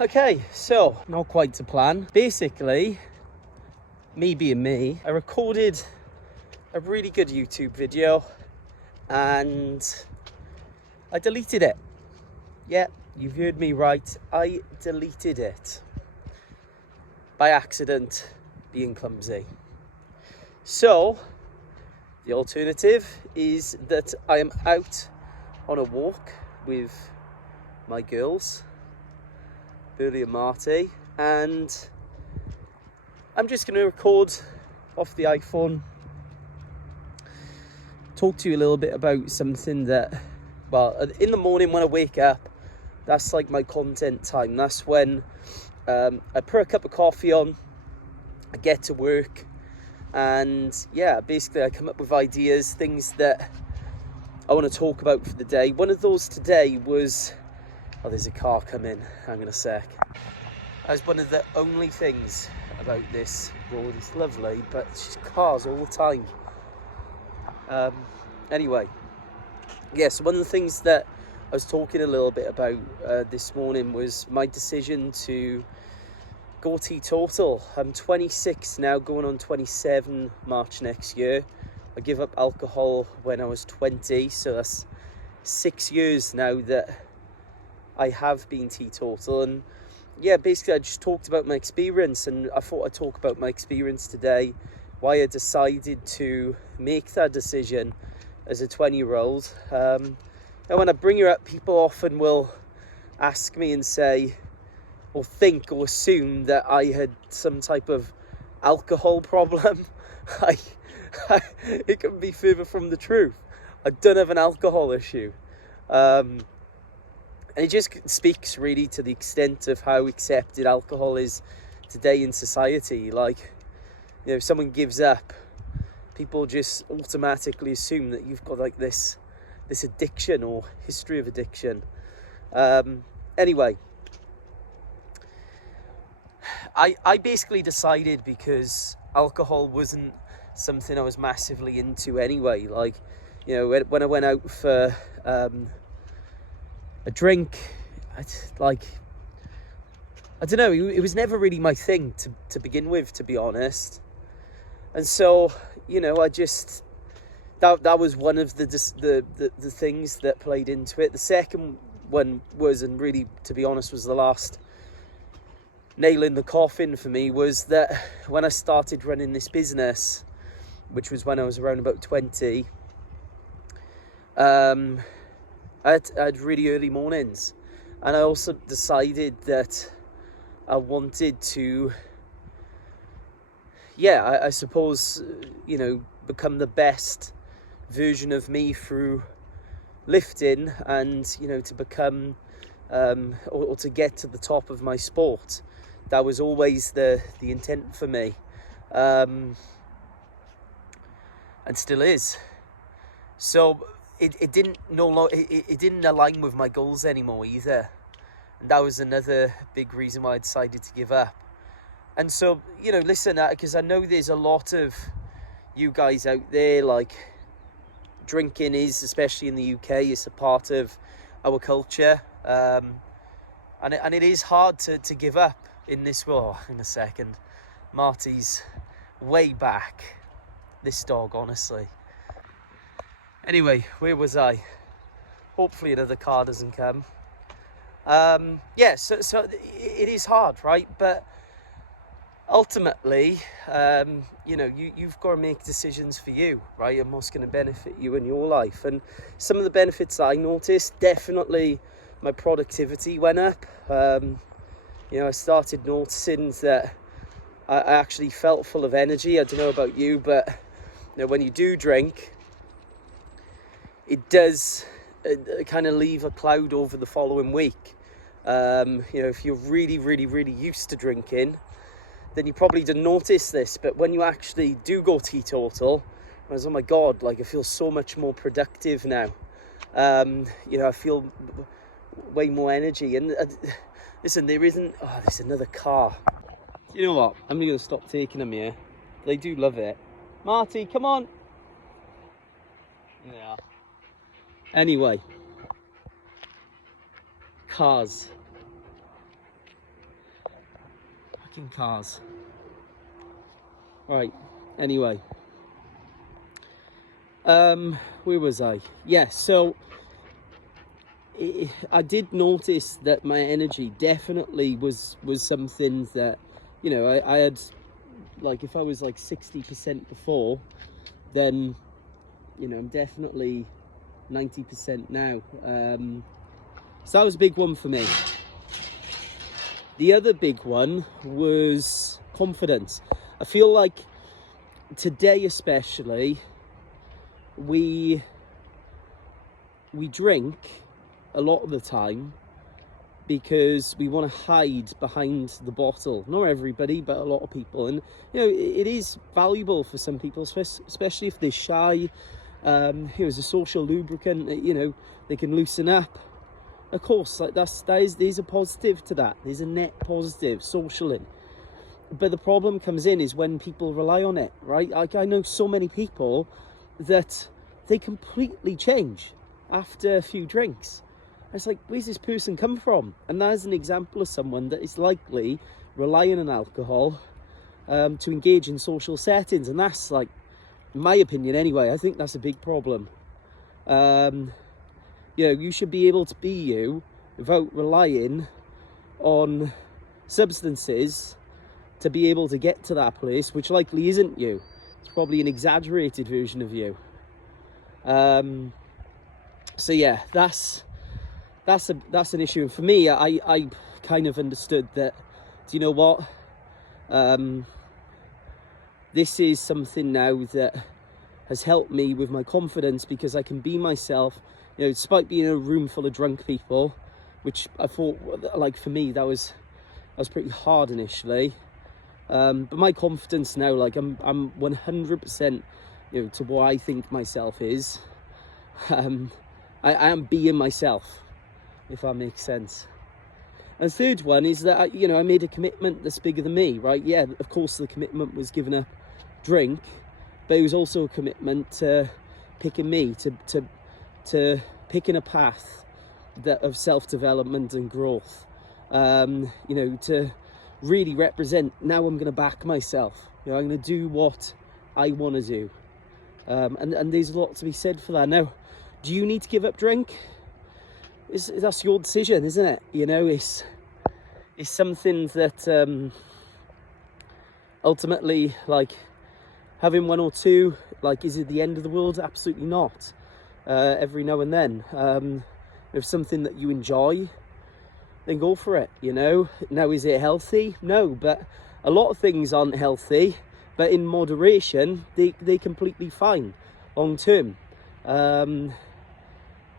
Okay, so not quite to plan. Basically, me being me, I recorded a really good YouTube video and I deleted it. Yeah, you've heard me right. I deleted it by accident, being clumsy. So the alternative is that I am out on a walk with my girls, Burley and Marty, and I'm just going to record off the iPhone, talk to you a little bit about something that, well, in the morning when I wake up, that's like my content time. That's when I put a cup of coffee on, I get to work, and yeah, basically I come up with ideas, things that I want to talk about for the day. One of those today was, oh, there's a car coming, hang on a sec. That's one of the only things about this road. It's lovely, but it's just cars all the time. Anyway, yes, one of the things that I was talking a little bit about this morning was my decision to go teetotal. I'm 26 now, going on 27 March next year. I gave up alcohol when I was 20, so that's 6 years now that I have been teetotal. And yeah, basically I just talked about my experience, and I thought I'd talk about my experience today, why I decided to make that decision as a 20-year-old. And when I bring it up, people often will ask me and say, or think or assume that I had some type of alcohol problem. It couldn't be further from the truth. I don't have an alcohol issue. And it just speaks really to the extent of how accepted alcohol is today in society. Like, you know, if someone gives up, people just automatically assume that you've got like this addiction or history of addiction. Anyway, I basically decided, because alcohol wasn't something I was massively into anyway. Like, you know, when I went out for a drink, I don't know, it was never really my thing to begin with, to be honest. And so, you know, I just, that was one of the things that played into it. The second one was, and really, to be honest, was the last nail in the coffin for me, was that when I started running this business, which was when I was around about 20, I had really early mornings, and I also decided that I wanted to, I suppose, you know, become the best version of me through lifting, and, you know, to become or to get to the top of my sport. That was always the intent for me, and still is. So it didn't align with my goals anymore either, and that was another big reason why I decided to give up. And so, you know, listen, because I know there's a lot of you guys out there, like, drinking is, especially in the UK, is a part of our culture, and it is hard to give up in this world. In a second, Marty's way back, this dog, honestly. Anyway, where was I? Hopefully another car doesn't come. So it is hard, right? But ultimately, you know, you've got to make decisions for you, right? And what's going to benefit you in your life. And some of the benefits that I noticed, definitely my productivity went up. You know, I started noticing that I actually felt full of energy. I don't know about you, but, you know, when you do drink, it does kind of leave a cloud over the following week. You know, if you're really, really, really used to drinking, then you probably didn't notice this. But when you actually do go teetotal, I was, oh my God, like, I feel so much more productive now. You know, I feel way more energy. And listen, there's another car. You know what? I'm going to stop taking them here. They do love it. Marty, come on. Yeah. Anyway. Cars. fucking cars. Right, anyway. Where was I? Yeah, so I did notice that my energy definitely was something that, you know, I had, like, if I was like 60% before, then, you know, I'm definitely 90% now. So that was a big one for me. The other big one was confidence. I feel like today especially, we drink a lot of the time because we want to hide behind the bottle. Not everybody, but a lot of people. And, you know, it is valuable for some people, especially if they're shy. You know, as a social lubricant, you know, they can loosen up. Of course, like there's a positive to that. There's a net positive socially. But the problem comes is when people rely on it, right? Like, I know so many people that they completely change after a few drinks. It's like, where's this person come from? And that is an example of someone that is likely relying on alcohol to engage in social settings. And that's, like, in my opinion anyway, I think that's a big problem. You know, you should be able to be you without relying on substances to be able to get to that place, which likely isn't you. It's probably an exaggerated version of you. So yeah, that's an issue. And for me, I kind of understood that, do you know what? This is something now that has helped me with my confidence, because I can be myself, you know, despite being in a room full of drunk people, which I thought, like, for me, that was pretty hard initially. But my confidence now, like, I'm 100%, you know, to what I think myself is. I am being myself, if that makes sense. And the third one is that, I made a commitment that's bigger than me, right? Yeah, of course the commitment was giving up drink, but it was also a commitment to picking me, to picking a path of self-development and growth. To really represent, now I'm going to back myself. You know, I'm going to do what I want to do. And there's a lot to be said for that. Now, do you need to give up drink? That's your decision, isn't it? You know, it's something that ultimately, like, having one or two, like, is it the end of the world? Absolutely not. Every now and then, if something that you enjoy, then go for it, you know. Now, is it healthy? No, but a lot of things aren't healthy, but in moderation, they're completely fine long term.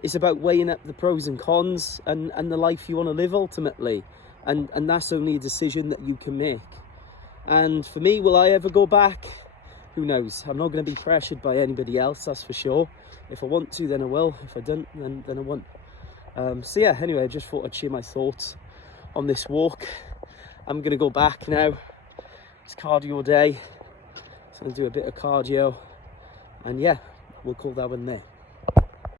It's about weighing up the pros and cons and the life you want to live ultimately. And that's only a decision that you can make. And for me, will I ever go back? Who knows? I'm not going to be pressured by anybody else, that's for sure. If I want to, then I will. If I don't, then I won't. So yeah, anyway, I just thought I'd share my thoughts on this walk. I'm going to go back now. It's cardio day. So I'm going to do a bit of cardio. And yeah, we'll call that one there.